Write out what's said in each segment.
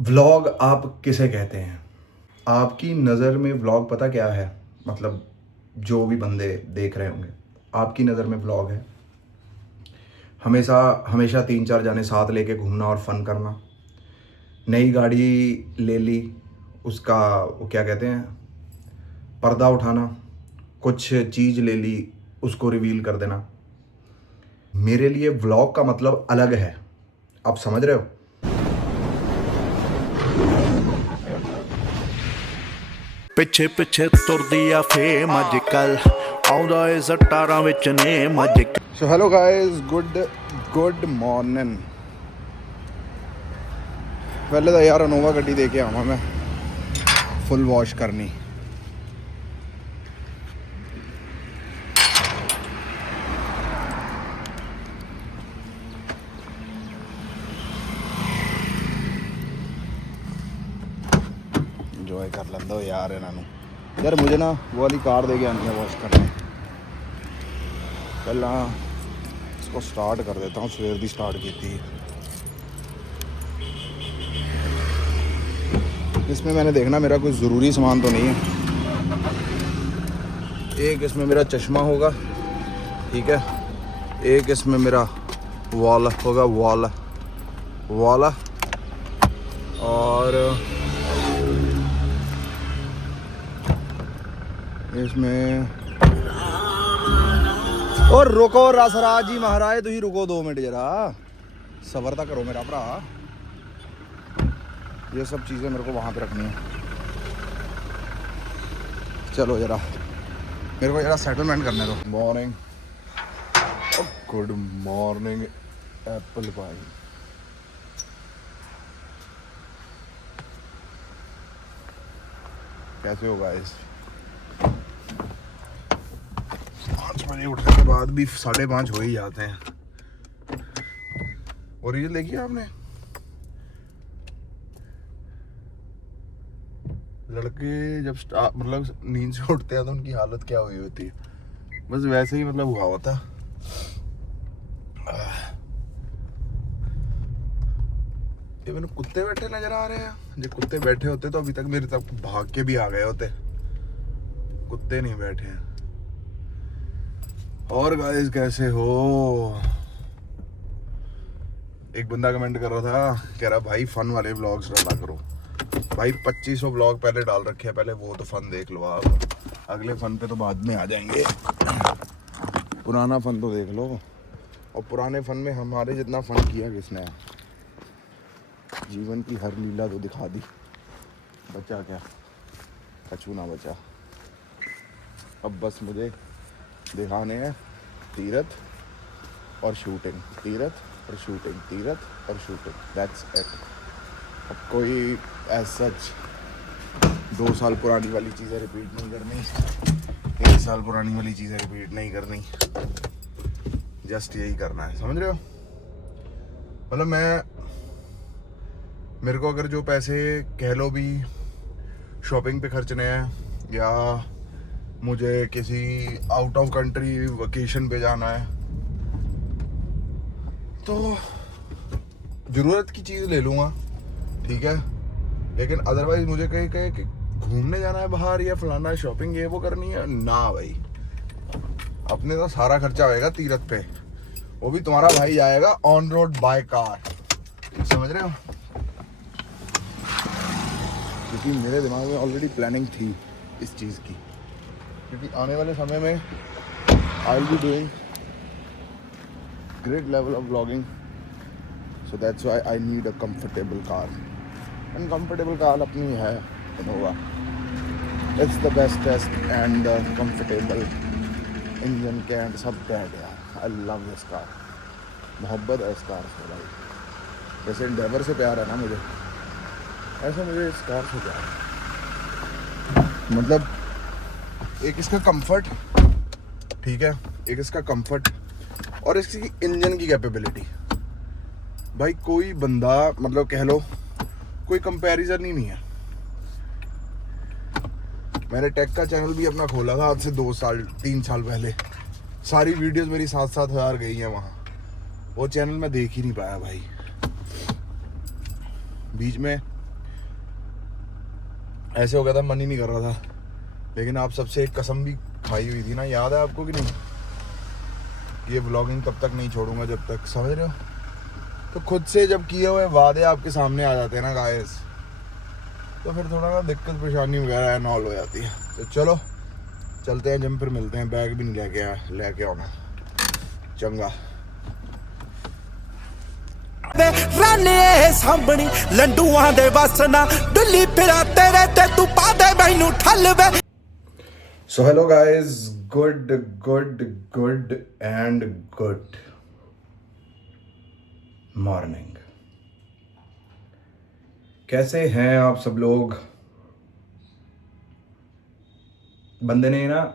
Vlog आप किसे कहते हैं? आपकी नज़र में व्लॉग पता क्या है? मतलब जो भी बंदे देख रहे होंगे, आपकी नज़र में व्लॉग है हमेशा हमेशा 3-4 जाने साथ लेके घूमना और फन करना। नई गाड़ी ले ली, उसका वो क्या कहते हैं, पर्दा उठाना, कुछ चीज़ ले ली, उसको रिवील कर देना। मेरे लिए व्लॉग का मतलब अलग है। आप समझ रहे हो? ਪਿੱਛੇ ਪਿੱਛੇ ਤੁਰਦੀ ਆ ਫੇਮ ਅੱਜ ਕੱਲ ਆਉਂਦਾ ਏ ਸਟਾਰਾਂ ਵਿੱਚ ਨੇਮ ਅੱਜ सो हेलो गाइस, गुड मॉर्निंग। पहले तो यार इनोवा गड्डी दे के आवा मैं फुल वॉश करनी। इंजॉय कर लेंदो यार इन्हों। यार मुझे ना वो वाली कार दे के आनी है वॉश करने। पहला इसको स्टार्ट कर देता हूँ, सवेर की स्टार्ट की थी। इसमें मैंने देखना मेरा कोई ज़रूरी सामान तो नहीं है। एक इसमें मेरा चश्मा होगा, ठीक है। एक इसमें मेरा वॉल होगा, वॉल। और इसमें और रुको रसराज जी महाराज, तुम रुको 2 मिनट जरा, सबर तो करो मेरा भरा। ये सब चीज़ें मेरे को वहाँ पे रखनी है। चलो जरा मेरे को जरा सेटलमेंट करने दो। Morning, good morning apple pie. कैसे हो गाइस? 5 बजे उठने के बाद भी 5:30 हो ही जाते हैं। और ये देखिए आपने, लड़के जब मतलब नींद से उठते हैं तो उनकी हालत क्या हुई होती है, बस वैसे ही मतलब हुआ होता। ये मैंने कुत्ते बैठे नजर आ रहे हैं। जो कुत्ते बैठे होते तो अभी तक मेरे तक भाग के भी आ गए होते। कुत्ते नहीं बैठे हैं। और गाइस कैसे हो? एक बंदा कमेंट कर रहा था, कह रहा भाई फन वाले व्लॉग्स डाला करो। भाई 2500 व्लॉग पहले डाल रखे हैं, पहले वो तो फन देख लो आप। अगले फन पे तो बाद में आ जाएंगे। पुराना फन तो देख लो। और पुराने फन में हमारे जितना फन किया किसने? जीवन की हर लीला तो दिखा दी, बचा क्या? कछू ना बचा। अब बस मुझे दिखाने हैं तीरथ और शूटिंग, तीरथ और शूटिंग, तीरथ और शूटिंग, दैट्स इट। अब कोई एज सच 2 साल पुरानी वाली चीज़ें रिपीट नहीं करनी, 1 साल पुरानी वाली चीज़ें रिपीट नहीं करनी। जस्ट यही करना है, समझ रहे हो? मतलब मेरे को अगर जो पैसे कह लो भी शॉपिंग पे खर्चने हैं, या मुझे किसी आउट ऑफ कंट्री वेकेशन पे जाना है, तो ज़रूरत की चीज़ ले लूँगा, ठीक है। लेकिन अदरवाइज मुझे कहीं घूमने जाना है बाहर, या फलाना शॉपिंग ये वो करनी है ना भाई। अपने तो सारा खर्चा होएगा तीरथ पे, वो भी तुम्हारा भाई जाएगा ऑन रोड बाय कार, समझ रहे हो? क्योंकि मेरे दिमाग में ऑलरेडी प्लानिंग थी इस चीज़ की, क्योंकि आने वाले समय में I will be doing great level of vlogging, so that's why I need a comfortable car. And comfortable car अपनी है Innova. It's the bestest and the comfortable engine के एंड सब डेड यार। आई लव दिस कार, मोहब्बत है इस car से भाई। जैसे एंडेवर से प्यार है ना मुझे, ऐसा मुझे इस कार से प्यार है। मतलब एक इसका कंफर्ट, ठीक है, एक इसका कंफर्ट और इसकी इंजन की कैपेबिलिटी। भाई कोई बंदा, मतलब कह लो कोई कंपैरिजन ही नहीं है। मैंने टेक का चैनल भी अपना खोला था आज से 3 साल पहले। सारी वीडियोस मेरी 7-7 हज़ार गई हैं वहाँ। वो चैनल मैं देख ही नहीं पाया भाई। बीच में ऐसे हो गया था, मन ही नहीं कर रहा था। लेकिन आप सबसे एक कसम भी खाई हुई थी ना, याद है आपको कि नहीं? ये व्लॉगिंग तब तक नहीं छोड़ूंगा जब तक, समझ रहे हो? तो खुद से जब किए हुए वादे आपके सामने आ जाते हैं ना गाइस, तो फिर थोड़ा ना दिक्कत परेशानी वगैरह नॉल हो जाती है। तो चलो चलते हैं जिम, फिर मिलते हैं। बैग भी नहीं लेके आना। चंगा। राने सामणी लंडुआं दे वसना डुल्ली फिरा तेरे ते तू पा दे मैनू ठलवे। So hello guys, good good good and good morning. कैसे हैं आप सब लोग? बंदे ने ना,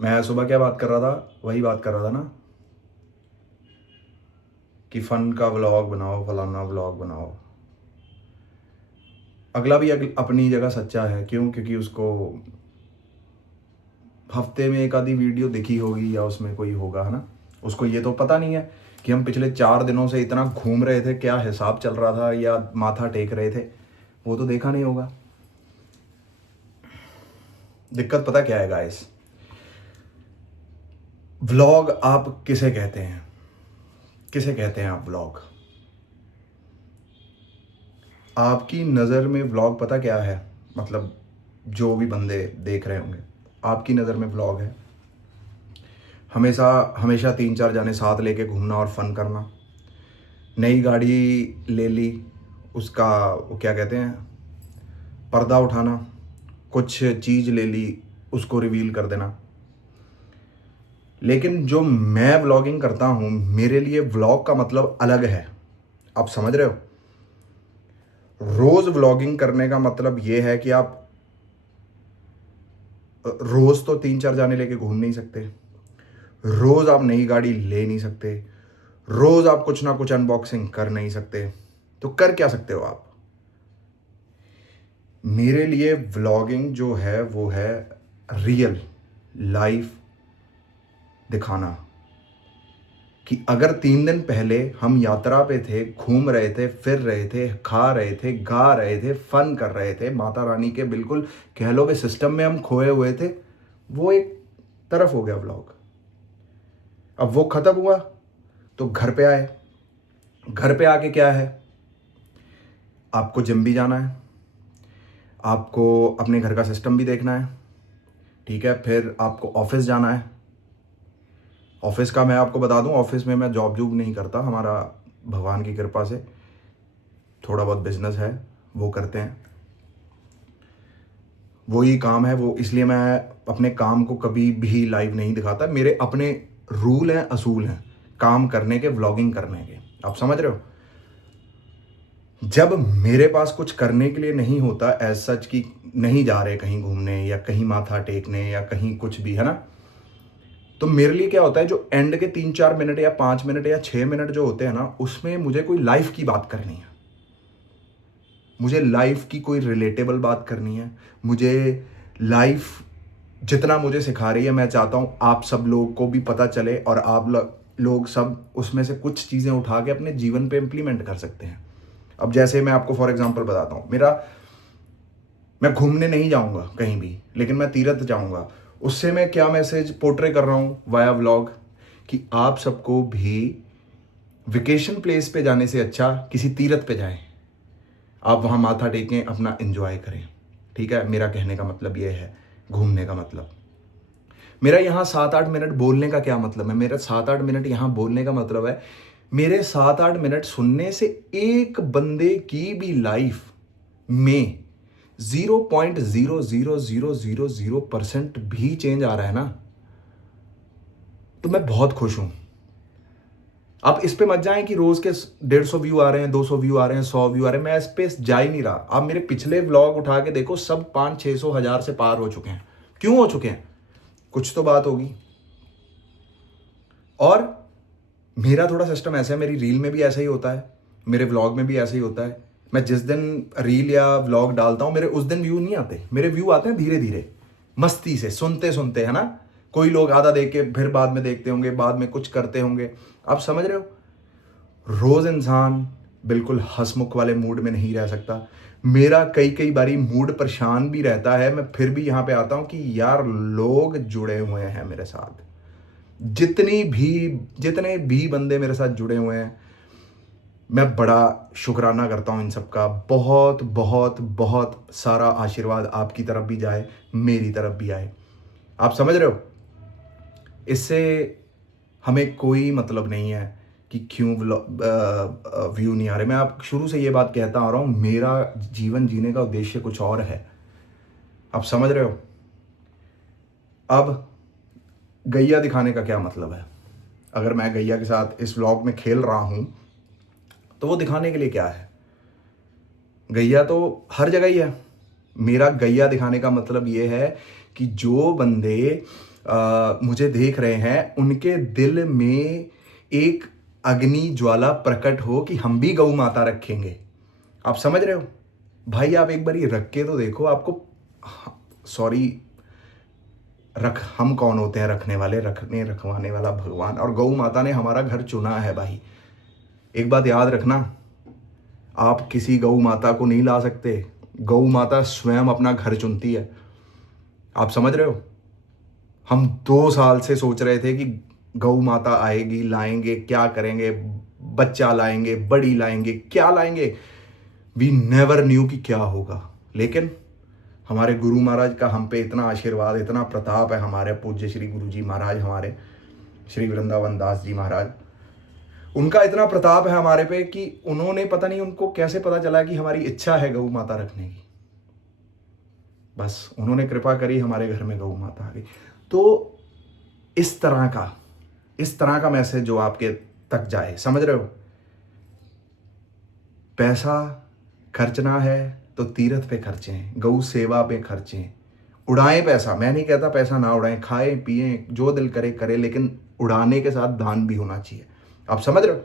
मैं सुबह क्या बात कर रहा था, वही बात कर रहा था ना कि फन का व्लॉग बनाओ, फलाना व्लॉग बनाओ। अगला भी अपनी जगह सच्चा है। क्यों? क्योंकि उसको हफ्ते में एक आधी वीडियो दिखी होगी या उसमें कोई होगा, है ना। उसको ये तो पता नहीं है कि हम पिछले 4 दिनों से इतना घूम रहे थे, क्या हिसाब चल रहा था या माथा टेक रहे थे, वो तो देखा नहीं होगा। दिक्कत पता क्या है गाइस? व्लॉग आप किसे कहते हैं? किसे कहते हैं आप व्लॉग? आपकी नज़र में व्लॉग पता क्या है? मतलब जो भी बंदे देख रहे होंगे, आपकी नज़र में व्लॉग है हमेशा 3-4 जाने साथ लेके घूमना और फन करना। नई गाड़ी ले ली, उसका वो क्या कहते हैं, पर्दा उठाना। कुछ चीज़ ले ली, उसको रिवील कर देना। लेकिन जो मैं व्लॉगिंग करता हूँ, मेरे लिए व्लॉग का मतलब अलग है। आप समझ रहे हो? रोज़ व्लॉगिंग करने का मतलब ये है कि आप रोज़ तो 3-4 जाने लेके घूम नहीं सकते, रोज़ आप नई गाड़ी ले नहीं सकते, रोज़ आप कुछ ना कुछ अनबॉक्सिंग कर नहीं सकते। तो कर क्या सकते हो आप? मेरे लिए व्लॉगिंग जो है वो है रियल लाइफ दिखाना। कि अगर 3 दिन पहले हम यात्रा पे थे, घूम रहे थे, फिर रहे थे, खा रहे थे, गा रहे थे, फन कर रहे थे, माता रानी के बिल्कुल कह लो कि सिस्टम में हम खोए हुए थे, वो एक तरफ हो गया व्लॉग। अब वो खत्म हुआ तो घर पे आए। घर पे आके क्या है, आपको जिम भी जाना है, आपको अपने घर का सिस्टम भी देखना है, ठीक है। फिर आपको ऑफिस जाना है। ऑफिस का मैं आपको बता दूं, ऑफिस में मैं जॉब नहीं करता। हमारा भगवान की कृपा से थोड़ा बहुत बिजनेस है, वो करते हैं, वही काम है वो। इसलिए मैं अपने काम को कभी भी लाइव नहीं दिखाता। मेरे अपने रूल हैं, असूल हैं काम करने के, व्लॉगिंग करने के। आप समझ रहे हो? जब मेरे पास कुछ करने के लिए नहीं होता, एज सच कि नहीं जा रहे कहीं घूमने या कहीं माथा टेकने या कहीं कुछ भी, है ना, तो मेरे लिए क्या होता है, जो एंड के 3-4 मिनट या 5 मिनट या 6 मिनट जो होते हैं ना, उसमें मुझे कोई लाइफ की बात करनी है। मुझे लाइफ की कोई रिलेटेबल बात करनी है। मुझे लाइफ जितना मुझे सिखा रही है, मैं चाहता हूँ आप सब लोग को भी पता चले और आप लोग सब उसमें से कुछ चीज़ें उठा के अपने जीवन पे इम्प्लीमेंट कर सकते हैं। अब जैसे मैं आपको फॉर एग्जांपल बताता हूँ, मैं घूमने नहीं जाऊँगा कहीं भी, लेकिन मैं तीर्थ जाऊँगा। उससे मैं क्या मैसेज पोर्ट्रे कर रहा हूँ वाया व्लॉग, कि आप सबको भी वेकेशन प्लेस पे जाने से अच्छा किसी तीर्थ पे जाएं, आप वहाँ माथा टेकें, अपना एंजॉय करें, ठीक है। मेरा कहने का मतलब ये है, घूमने का मतलब। मेरा यहाँ 7-8 मिनट बोलने का क्या मतलब है? मेरा 7-8 मिनट यहाँ बोलने का मतलब है, मेरे 7-8 मिनट सुनने से एक बंदे की भी लाइफ में 0.00000% भी चेंज आ रहा है ना, तो मैं बहुत खुश हूं। आप इस पे मत जाएं कि रोज के 150 व्यू आ रहे हैं, 200 व्यू आ रहे हैं, 100 व्यू आ रहे हैं। मैं इस पे जा ही नहीं रहा। आप मेरे पिछले व्लॉग उठा के देखो, सब 500-600 हजार से पार हो चुके हैं। क्यों हो चुके हैं? कुछ तो बात होगी। और मेरा थोड़ा सिस्टम ऐसा है, मेरी रील में भी ऐसा ही होता है, मेरे व्लॉग में भी ऐसा ही होता है। मैं जिस दिन रील या व्लॉग डालता हूं, मेरे उस दिन व्यू नहीं आते। मेरे व्यू आते हैं धीरे धीरे, मस्ती से, सुनते सुनते, है ना। कोई लोग आधा देख के फिर बाद में देखते होंगे, बाद में कुछ करते होंगे। आप समझ रहे हो? रोज इंसान बिल्कुल हंसमुख वाले मूड में नहीं रह सकता। मेरा कई कई बारी मूड परेशान भी रहता है, मैं फिर भी यहाँ पे आता हूँ कि यार लोग जुड़े हुए हैं मेरे साथ, जितने भी बंदे मेरे साथ जुड़े हुए हैं, मैं बड़ा शुक्राना करता हूँ इन सब का। बहुत बहुत बहुत सारा आशीर्वाद आपकी तरफ भी जाए, मेरी तरफ भी आए। आप समझ रहे हो, इससे हमें कोई मतलब नहीं है कि क्यों व्यू नहीं आ रहे। मैं आप शुरू से ये बात कहता आ रहा हूँ, मेरा जीवन जीने का उद्देश्य कुछ और है। आप समझ रहे हो। अब गैया दिखाने का क्या मतलब है? अगर मैं गैया के साथ इस व्लॉग में खेल रहा हूँ तो वो दिखाने के लिए क्या है? गैया तो हर जगह ही है। मेरा गैया दिखाने का मतलब ये है कि जो बंदे मुझे देख रहे हैं उनके दिल में एक अग्नि ज्वाला प्रकट हो कि हम भी गौ माता रखेंगे। आप समझ रहे हो भाई? आप एक बार ये रख के तो देखो, आपको सॉरी हम कौन होते हैं रखने वाले? रखवाने वाला भगवान, और गौ माता ने हमारा घर चुना है भाई। एक बात याद रखना, आप किसी गौ माता को नहीं ला सकते। गौ माता स्वयं अपना घर चुनती है। आप समझ रहे हो। हम 2 साल से सोच रहे थे कि गौ माता आएगी, लाएंगे, क्या करेंगे, बच्चा लाएंगे, बड़ी लाएंगे, क्या लाएंगे, वी नेवर न्यू कि क्या होगा। लेकिन हमारे गुरु महाराज का हम पे इतना आशीर्वाद, इतना प्रताप है, हमारे पूज्य श्री गुरु जी महाराज, हमारे श्री वृंदावन दास जी महाराज, उनका इतना प्रताप है हमारे पे कि उन्होंने पता नहीं उनको कैसे पता चला कि हमारी इच्छा है गौ माता रखने की। बस उन्होंने कृपा करी, हमारे घर में गौ माता आ गई। तो इस तरह का मैसेज जो आपके तक जाए, समझ रहे हो। पैसा खर्चना है तो तीर्थ पे खर्चें, गौ सेवा पे खर्चें, उड़ाएं पैसा। मैं नहीं कहता पैसा ना उड़ाएं, खाएं पिएं, जो दिल करे करे, लेकिन उड़ाने के साथ दान भी होना चाहिए। आप समझ रहे हो।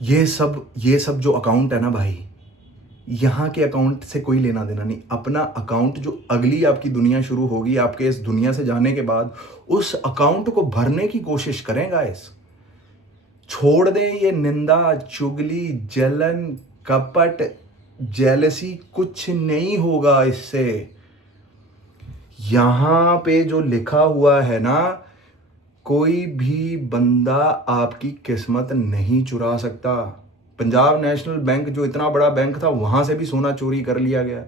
ये सब जो अकाउंट है ना भाई, यहाँ के अकाउंट से कोई लेना देना नहीं। अपना अकाउंट जो अगली आपकी दुनिया शुरू होगी, आपके इस दुनिया से जाने के बाद, उस अकाउंट को भरने की कोशिश करें गाइस। छोड़ दें ये निंदा, चुगली, जलन, कपट, जेलसी, कुछ नहीं होगा इससे। यहां पे जो लिखा हुआ है ना, कोई भी बंदा आपकी किस्मत नहीं चुरा सकता। पंजाब नेशनल बैंक जो इतना बड़ा बैंक था, वहां से भी सोना चोरी कर लिया गया,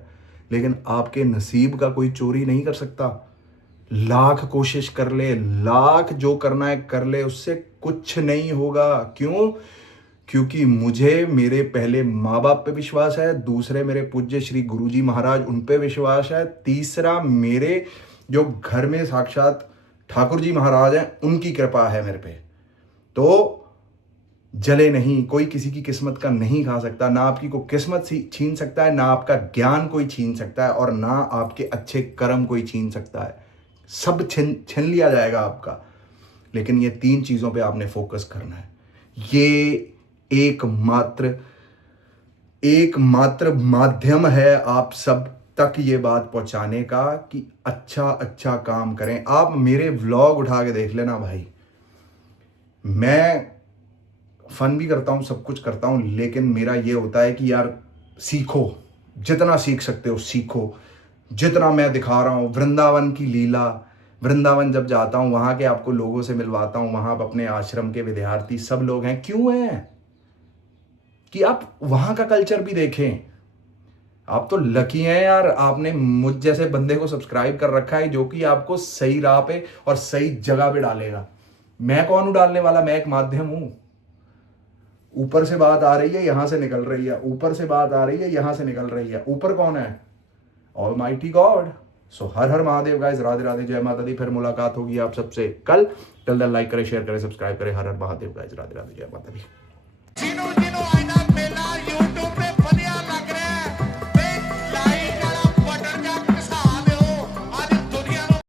लेकिन आपके नसीब का कोई चोरी नहीं कर सकता। लाख कोशिश कर ले, लाख जो करना है कर ले, उससे कुछ नहीं होगा। क्यों? क्योंकि मुझे मेरे पहले माँ बाप पे विश्वास है, दूसरे मेरे पूज्य श्री गुरुजी महाराज, उन पे विश्वास है, तीसरा मेरे जो घर में साक्षात ठाकुर जी महाराज हैं, उनकी कृपा है मेरे पे। तो जले नहीं, कोई किसी की किस्मत का नहीं खा सकता। ना आपकी को किस्मत छीन सकता है, ना आपका ज्ञान कोई छीन सकता है, और ना आपके अच्छे कर्म कोई छीन सकता है। सब छीन लिया जाएगा आपका। लेकिन ये 3 चीज़ों पे आपने फोकस करना है। ये एकमात्र माध्यम है आप सब तक ये बात पहुंचाने का कि अच्छा काम करें। आप मेरे व्लॉग उठा के देख लेना भाई, मैं फन भी करता हूँ, सब कुछ करता हूँ, लेकिन मेरा ये होता है कि यार सीखो, जितना सीख सकते हो सीखो। जितना मैं दिखा रहा हूँ वृंदावन की लीला, वृंदावन जब जाता हूँ वहाँ के आपको लोगों से मिलवाता हूँ, वहाँ अपने आश्रम के विद्यार्थी सब लोग हैं। क्यों हैं? कि आप वहाँ का कल्चर भी देखें। आप तो लकी हैं यार, आपने मुझ जैसे बंदे को सब्सक्राइब कर रखा है जो कि आपको सही राह पे और सही जगह पे डालेगा। मैं कौन हूँ डालने वाला? मैं एक माध्यम हूँ। ऊपर से बात आ रही है, यहां से निकल रही है, ऊपर से बात आ रही है, यहां से निकल रही है। ऊपर कौन है? Almighty god. सो हर हर महादेव गाइस, राधे राधे, जय माता दी। फिर मुलाकात होगी आप सबसे कल। टिल देन लाइक करें, शेयर करें, सब्सक्राइब करें। हर हर महादेव गाइस, राधे राधे, जय माता दी।